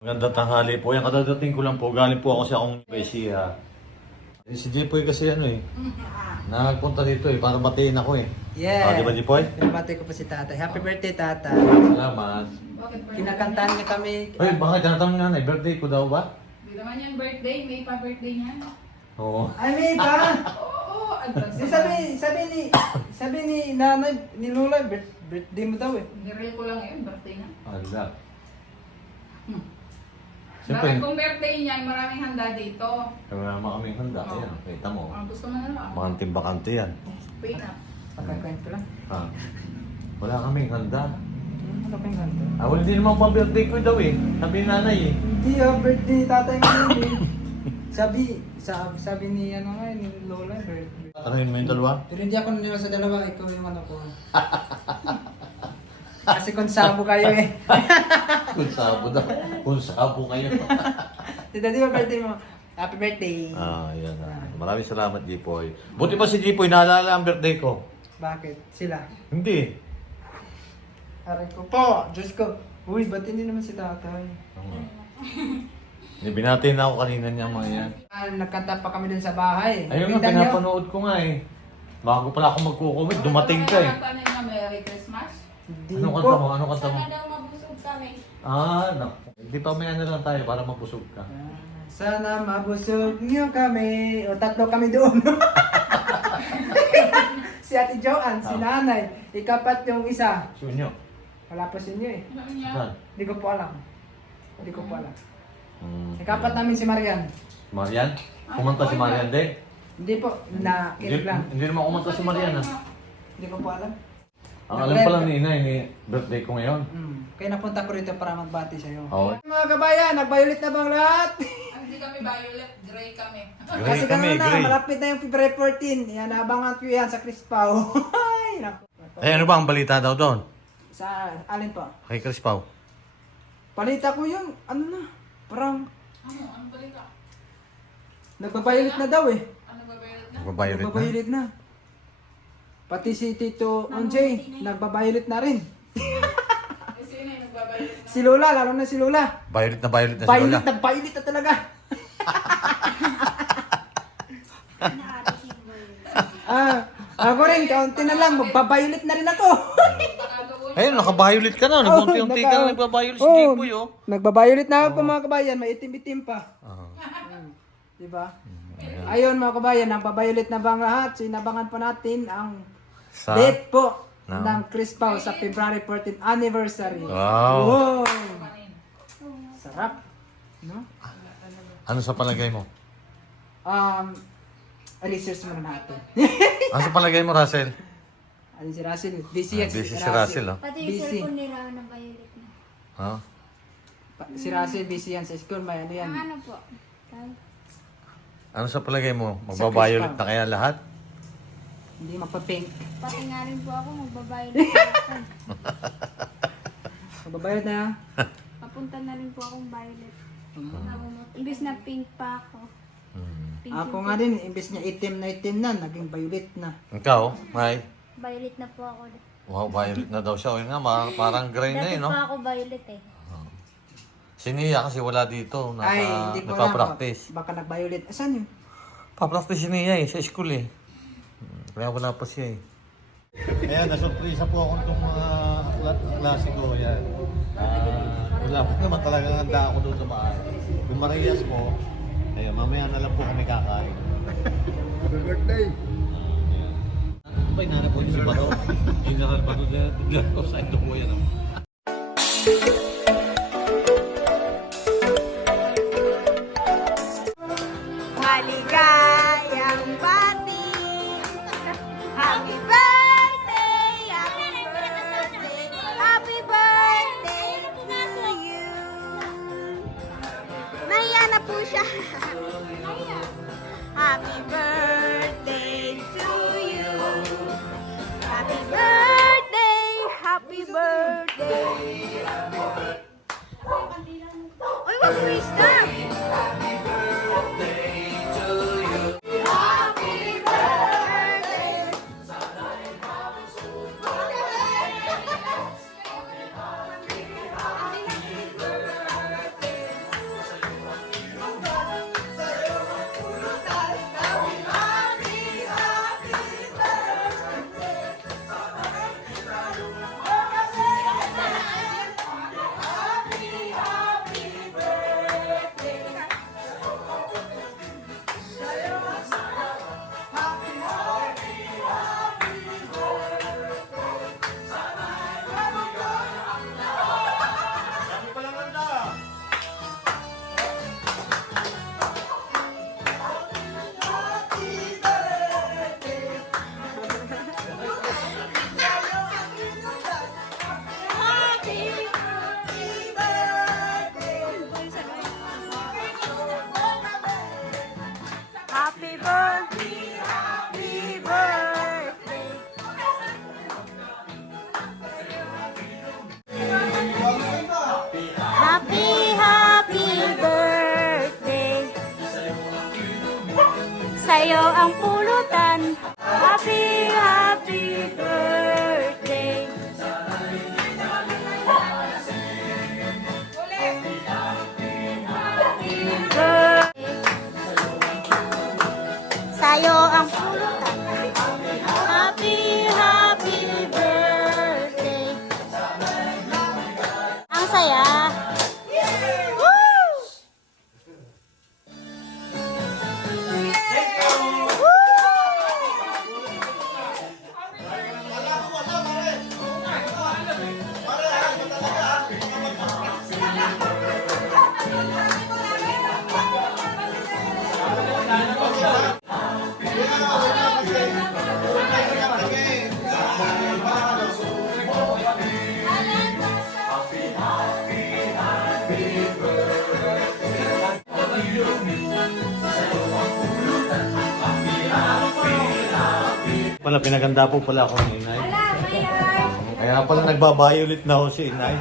Magandang tanghali po. Yan, kadadating ko lang po. Galing po ako sa akong Besia. Si Jipoy kasi nagpunta dito para batiin ako Yeah. Di ba Jipoy? Pinabati ko po si tatay. Happy birthday, tatay. Salamat. Kinakantahan niya kami. Hoy, baka tinatanong nga na, birthday ko daw ba? Hindi naman yan birthday, May pa birthday niya. Oo. Ay, may pa! Oo, advance. Sabi ni nanay, ni Lola, birthday mo daw eh. Nireel ko lang yun, birthday na. Ala. Bakit Siyempre, kung birthday niyan, maraming handa dito. wala naman kaming handa. Oo. Ayan, kita mo. Ang gusto mo na lang. Bakante yan. Wait na. Pagkakwento lang. Ha? Wala kaming handa. Ano pa yung ganda? Wala din naman pa birthday ko daw Sabi ni nanay Hindi birthday ni tatay ngayon eh. Sabi ni ano nga, ni Lola, birthday. Tanahin mo yung dalawa? Pero hindi ako naniwala sa dalawa, ikaw yung ano ko. Kasi konsabo kayo eh. Kung sabo daw. Kung sabo kayo. Tita, di ba birthday mo? Happy birthday! Yan Maraming salamat, Jipoy. Buti pa si Jipoy, naalala ang birthday ko. Bakit? Sila? Hindi. Aray ko po! Diyos ko! Uy, ba't hindi naman si tatay? Binati na ako kanina niya mga yan. Nagkanta pa kami dun sa bahay. Ayun nga, Nakita niyo? pinapanood ko nga Bago pala ako magkukumit, dumating ka Kanta na yung Merry Christmas. Hindi Anong po. kanta mo? Anong kanta mo? Sana daw mabusog kami. Naku. Hindi pa may ano lang tayo para mabusog ka. Sana mabusog niyo kami. O tatlo kami doon. Si Ate Joanne, si Nanay. Ikapat yung isa. Sunyo. Wala pa sa inyo eh. Ano niya? Saan? Hindi ko po alam. Hindi ko po alam. Hmm. Ikapat namin si Marian. Marian? Kumanta si Marian din? Hindi po, nakinig lang. Hindi naman kumanta si Marian Hindi ko po alam. Ang alam pala ni Inay, ni birthday ko ngayon. Kaya napunta ko rito para magbati sa'yo. Oo. Mga kabayan, nag-violet na bang lahat? Hindi kami violet, gray kami. Gray Kasi kami, gano'n na, gray. malapit na yung February 14. Yan, abangan ko yan sa Crispao. Ay, naku. Ano ba ang balita daw doon? Sa, alin po? Kay Chris Pao. Palita ko yung, ano na, parang, Ano balita? nagbabayulit na daw eh. Ano ba violet na? Nagbabayad na. Nagbabayulit na. Pati si Tito Onjay, nagbabayulit na rin. Sino yung nagbabayot na? Si Lola, lalo na si Lola. Violet na si Lola. Bayulit na talaga. Ako rin, kaunti na lang, magbabayulit na rin ako. Ayun, naka-violet ka na. Nag-unti-unti ka na nagba-violet si Jipoy Nagbabayulit na ako mga kabayan, may itim-itim pa. Ah. Diba? Ayun mga kabayan, nagbabayulit na bang lahat? Sinabangan po natin ang Sa? date po No. ng Crispao sa February 14th anniversary. Wow. Wow! Sarap. No? Ano sa palagay mo? Research muna natin. Ano sa palagay mo, Russell? Ano si Russell? Busy yan. Busy si Russell, Pati yung Busy. cellphone ni Rao na violet na. Ha? Si Russell busy yan sa school. May ano yan. Ang ano po? Tay? Ano sa palagay mo? Magba-violet na kaya lahat? Hindi magpa-pink. Pati nga rin po ako magbabayad na ako. Magbabayad na. Papunta na rin po akong violet. Imbis na pink pa ako. Pink Ako yung nga din, imbes niya itim na, naging violet na. Ikaw, May? violet na po ako. Wow, violet na daw siya. O yun nga, parang gray na Dati no? pa ako violet eh. Si Nia kasi wala dito. Ay, hindi ko alam. Nagpa-practice. Baka nag-violet. Asan yun? Pa-practice si Nia sa school Kaya wala pa siya Ayan, nasurpresa po ako itong mga klase ko. Yan. Wala pa naman talagang handa ako doon sa bahay. Yung Marias mo, mamaya na lang po kami kakain. Happy birthday! Ano ba inanap po niyo si Bato? General Bato na tignan ko sa ito po yan. Maligayang bati. Happy birthday, happy birthday to you. Naiya na po siya. Happy birthday to you. Happy birthday, happy birthday. Uy, wag mo i-stop. ang pulutan. Happy, happy birthday. Sa'yo ang pulutan. Happy, happy birthday. Ang saya. Woo! Pala, pinaganda po pala ako ni Inay. Kaya pala nagbabayulit na ako si Inay.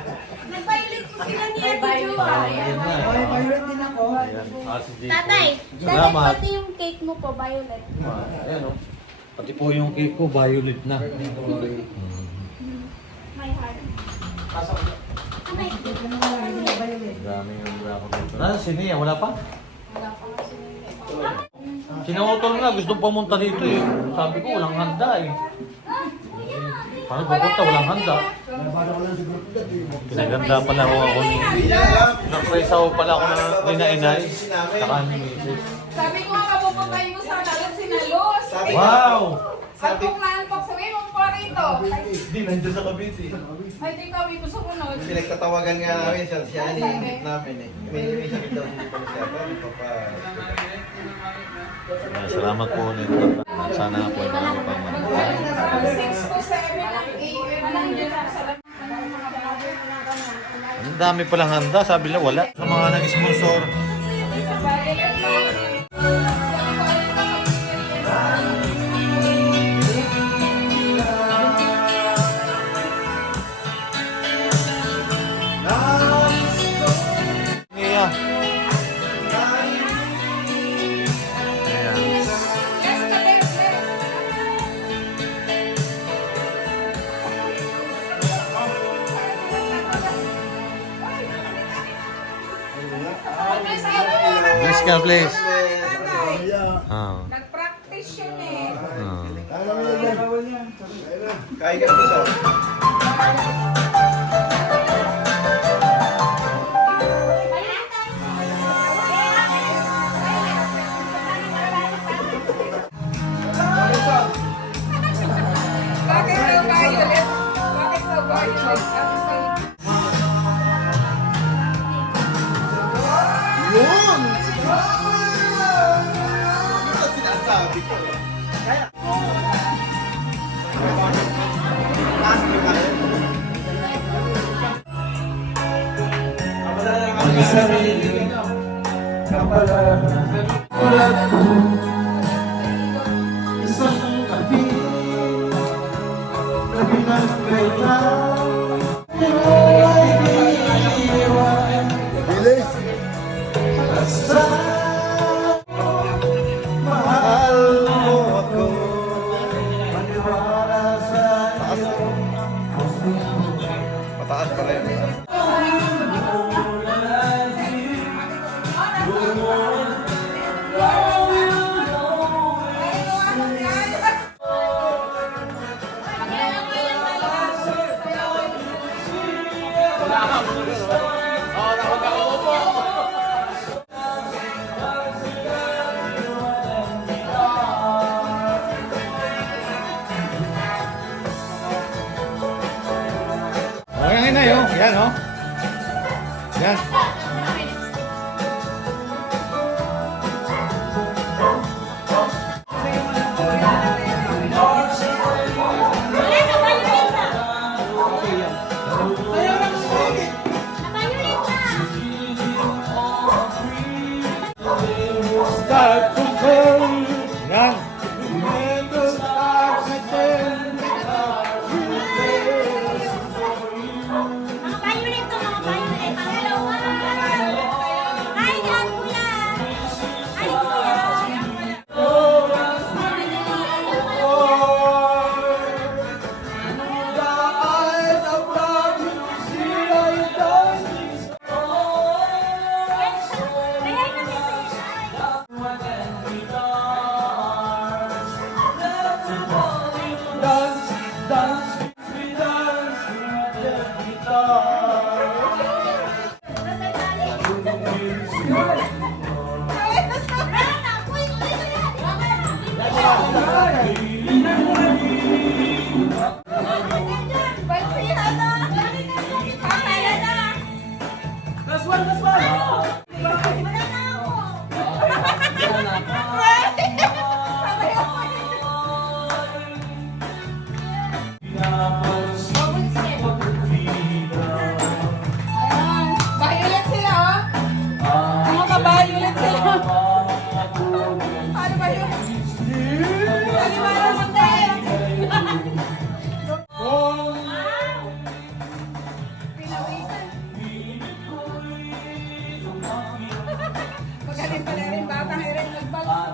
Nag-violet po sila ni Ate Joa. Ayan na. Okay, violet din ako. Ayan. Si Jay po. Tatay, Salamat. pati yung cake mo po, violet. Ayan o. Pati po yung cake ko, violet na. My heart. Amay. Dami yung brako dito. Si Nia, wala pa? Sinawotol nga, gusto pumunta dito eh. Sabi ko, walang handa eh. Paano pupunta? Walang handa. Pinaganda pala ako ni... Surprise ako pala ako na Inay. Saka ni Mrs. Sabi ko nga, mapupuntahin mo sana ulit si Nalos. Wow! Sabi ko nga, sabihin mo pa rito. Hindi, nandiyan sa Cavite. Ay, di kami mo sa kunod. Pinagtatawagan nga namin siya ni namin eh. May sakit daw dito siya. Salamat po ulit. Sana po ay marami pang manatay. 6 to 7 lang AM lang yun. Ang dami palang handa, sabi nila wala. Sa mga nag-sponsor. Nia. Ayan. Yes, Tate, yes. Bless ka, bless. Ah. Nag-practice yun eh. Ah. Kaya ka gusto. Bakit daw violet? Bakit daw violet? Yun! Sinasabi ko. Bilis! Mahal mo ako. Mataas pa rin. Pagsihan na! Pakala na! Last one, last one. Ayan. Violet sila, oh. Ano ka, violet sila? Ano ba yun? Paliwanag mo tayo. Pinawisan. Magaling pala rin, batang rin nagbalik.